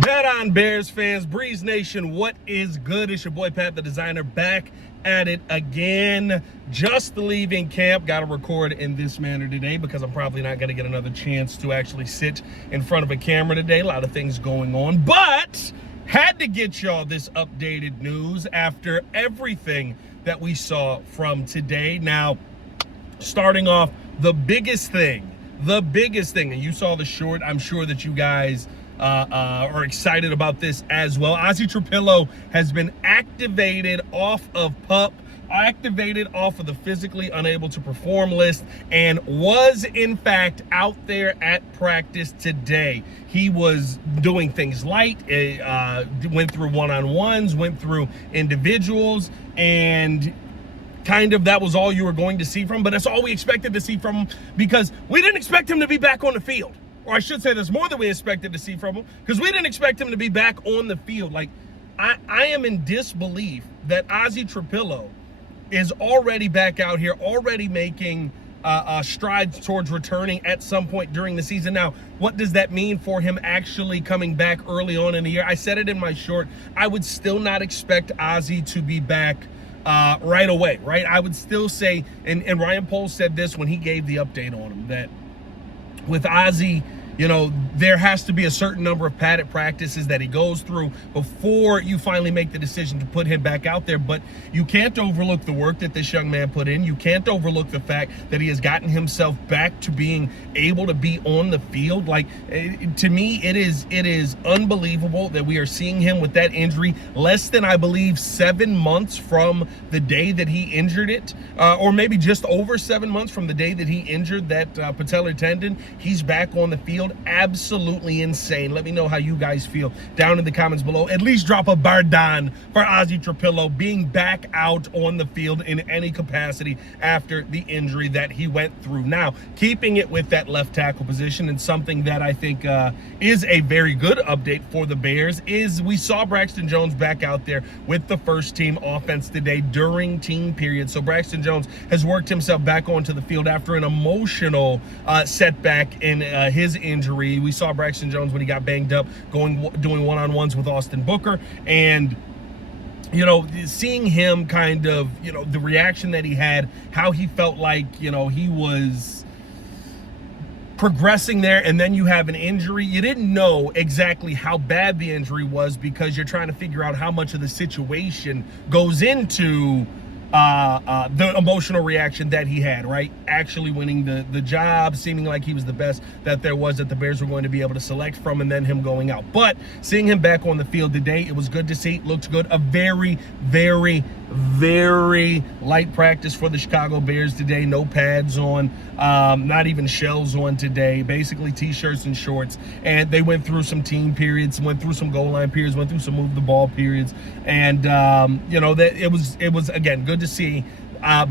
Bet on Bears fans, Breeze Nation, what is good? It's your boy Pat the Designer back at it again. Just leaving camp. Got to record in this manner today because I'm probably not going to get another chance to actually sit in front of a camera today. A lot of things going on, but had to get y'all this updated news after everything that we saw from today. Now, starting off, the biggest thing, and you saw the short. I'm sure that you guys are excited about this as well. Azie Trapillo has been activated off of PUP, activated off of the physically unable to perform list, and was in fact out there at practice today. He was doing things light, went through one-on-ones, went through individuals, and kind of that was all you were going to see from him, but that's all we expected to see from him because we didn't expect him to be back on the field. Or I should say there's more than we expected to see from him because we didn't expect him to be back on the field. Like, I am in disbelief that Azie Trapillo is already back out here, already making strides towards returning at some point during the season. Now, what does that mean for him actually coming back early on in the year? I said it in my short. I would still not expect Azie to be back right away, right? I would still say, and Ryan Poles said this when he gave the update on him, that with Azie, you know, there has to be a certain number of padded practices that he goes through before you finally make the decision to put him back out there. But you can't overlook the work that this young man put in. You can't overlook the fact that he has gotten himself back to being able to be on the field. Like, to me, it is unbelievable that we are seeing him with that injury less than, I believe, 7 months from the day that he injured it, or maybe just over 7 months from the day that he injured that patellar tendon. He's back on the field. Absolutely insane. Let me know how you guys feel down in the comments below. At least drop a bar down for Azie Trapillo being back out on the field in any capacity after the injury that he went through. Now, keeping it with that left tackle position, and something that I think is a very good update for the Bears, is we saw Braxton Jones back out there with the first team offense today during team period. So Braxton Jones has worked himself back onto the field after an emotional setback in his injury. We saw Braxton Jones when he got banged up doing one-on-ones with Austin Booker, and you know, seeing him kind of, you know, the reaction that he had, how he felt like, you know, he was progressing there, and then you have an injury. You didn't know exactly how bad the injury was because you're trying to figure out how much of the situation goes into the emotional reaction that he had, right? Actually winning the job, seeming like he was the best that there was that the Bears were going to be able to select from, and then him going out. But seeing him back on the field today, it was good to see. Looked good. A very, very, very light practice for the Chicago Bears today. No pads on, not even shells on today. Basically t-shirts and shorts. And they went through some team periods, went through some goal line periods, went through some move the ball periods. And, you know, that it was again, good to see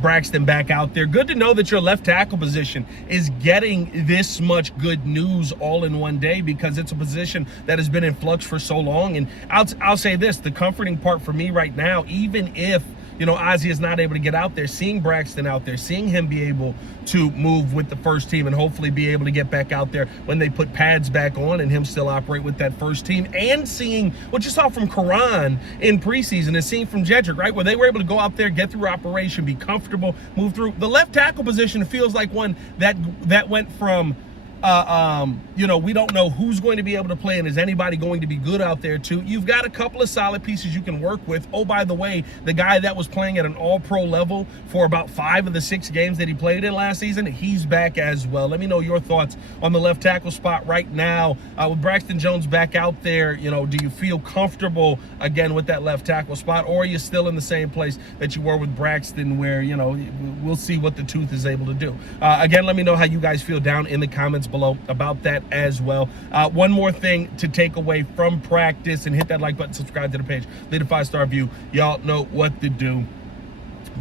Braxton back out there. Good to know that your left tackle position is getting this much good news all in one day, because it's a position that has been in flux for so long. And I'll say this, the comforting part for me right now, even if, you know, Azie is not able to get out there, seeing Braxton out there, seeing him be able to move with the first team and hopefully be able to get back out there when they put pads back on and him still operate with that first team, and seeing what you saw from Karan in preseason and seeing from Jedrick, right, where they were able to go out there, get through operation, be comfortable, move through. The left tackle position feels like one that went from you know, we don't know who's going to be able to play and is anybody going to be good out there too. You've got a couple of solid pieces you can work with. Oh, by the way, the guy that was playing at an all-pro level for about 5 of the 6 games that he played in last season, he's back as well. Let me know your thoughts on the left tackle spot right now. With Braxton Jones back out there, you know, do you feel comfortable again with that left tackle spot, or are you still in the same place that you were with Braxton where, you know, we'll see what the tooth is able to do? Again, let me know how you guys feel down in the comments below about that as well. One more thing to take away from practice, and hit that like button, subscribe to the page, leave a 5-star review. Y'all know what to do.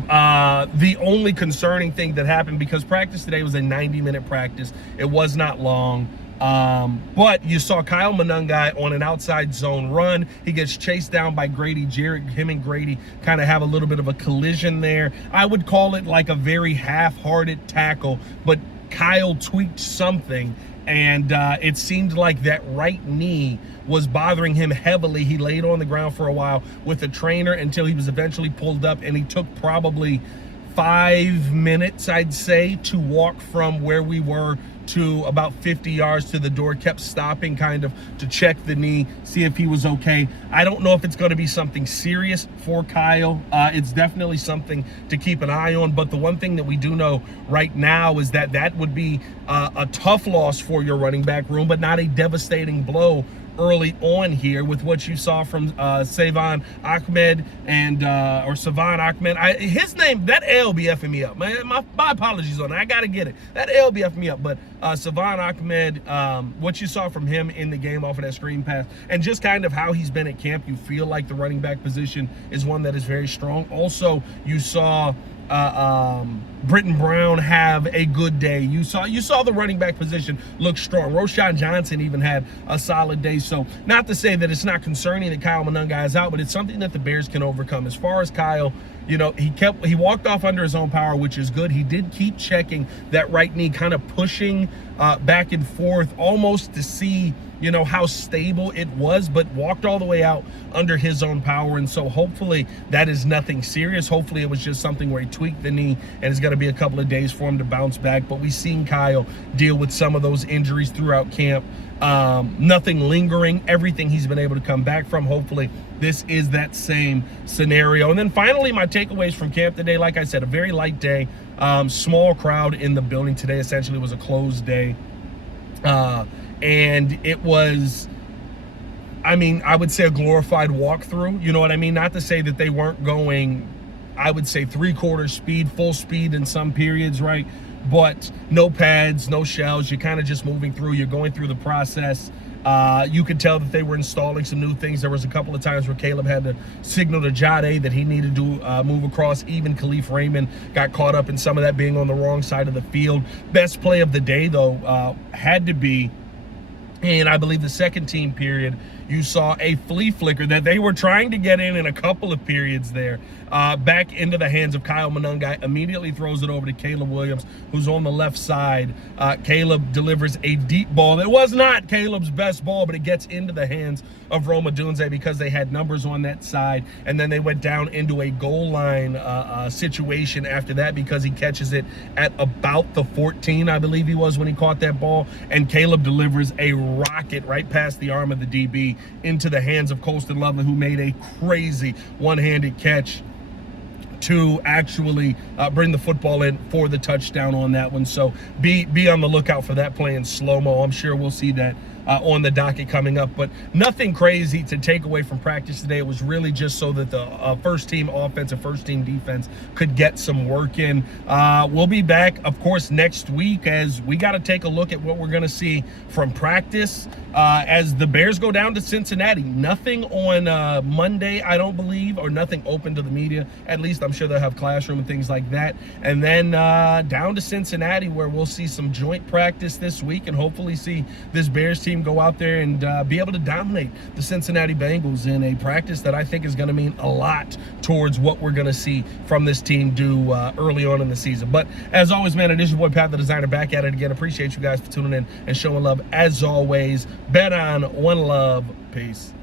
The only concerning thing that happened, because practice today was a 90-minute practice, it was not long. But you saw Kyle Monangai on an outside zone run. He gets chased down by Grady Jarrett. Him and Grady kind of have a little bit of a collision there. I would call it like a very half-hearted tackle, but Kyle tweaked something and it seemed like that right knee was bothering him heavily. He laid on the ground for a while with a trainer until he was eventually pulled up, and he took probably 5 minutes, I'd say, to walk from where we were to about 50 yards to the door. Kept stopping kind of to check the knee, see if he was okay. I don't know if it's going to be something serious for Kyle. It's definitely something to keep an eye on, but the one thing that we do know right now is that that would be a tough loss for your running back room, but not a devastating blow early on here with what you saw from Savon Ahmed and or Savon Ahmed. His name, that L be effing me up, man. My apologies on that. I gotta get it. That L be effing me up. But Savon Ahmed, what you saw from him in the game off of that screen pass, and just kind of how he's been at camp, you feel like the running back position is one that is very strong. Also, you saw Britton Brown have a good day. You saw the running back position look strong. Roschon Johnson even had a solid day. So not to say that it's not concerning that Kyle Monangai is out, but it's something that the Bears can overcome. As far as Kyle, you know, he walked off under his own power, which is good. He did keep checking that right knee, kind of pushing back and forth almost to see, you know, how stable it was, but walked all the way out under his own power. And so hopefully that is nothing serious. Hopefully it was just something where he tweaked the knee, and it's going to be a couple of days for him to bounce back. But we've seen Kyle deal with some of those injuries throughout camp. Nothing lingering, everything he's been able to come back from. Hopefully this is that same scenario. And then finally, my takeaways from camp today, like I said, a very light day, small crowd in the building today. Essentially was a closed day. And it was, I mean, I would say a glorified walkthrough. You know what I mean? Not to say that they weren't going, I would say 3/4 speed, full speed in some periods, right? But no pads, no shells. You're kind of just moving through. You're going through the process. You could tell that they were installing some new things. There was a couple of times where Caleb had to signal to Jade that he needed to move across. Even Khalif Raymond got caught up in some of that, being on the wrong side of the field. Best play of the day, though, had to be, and I believe the second team period, you saw a flea flicker that they were trying to get in a couple of periods there, back into the hands of Kyle Monangai. Immediately throws it over to Caleb Williams, who's on the left side. Caleb delivers a deep ball. It was not Caleb's best ball, but it gets into the hands of Roma Dunze because they had numbers on that side. And then they went down into a goal line situation after that, because he catches it at about the 14, I believe he was, when he caught that ball. And Caleb delivers a rocket right past the arm of the DB into the hands of Colston Lovely, who made a crazy one-handed catch to actually bring the football in for the touchdown on that one. So be on the lookout for that play in slow-mo. I'm sure we'll see that on the docket coming up, but nothing crazy to take away from practice today. It was really just so that the first team offense and first team defense could get some work in. We'll be back, of course, next week, as we got to take a look at what we're going to see from practice as the Bears go down to Cincinnati. Nothing on Monday, I don't believe, or nothing open to the media. At least I'm sure they'll have classroom and things like that. And then down to Cincinnati, where we'll see some joint practice this week, and hopefully see this Bears team go out there and be able to dominate the Cincinnati Bengals in a practice that I think is going to mean a lot towards what we're going to see from this team do early on in the season. But as always, man, it is your boy Pat the Designer, back at it again. Appreciate you guys for tuning in and showing love as always. Bet on One Love. Peace.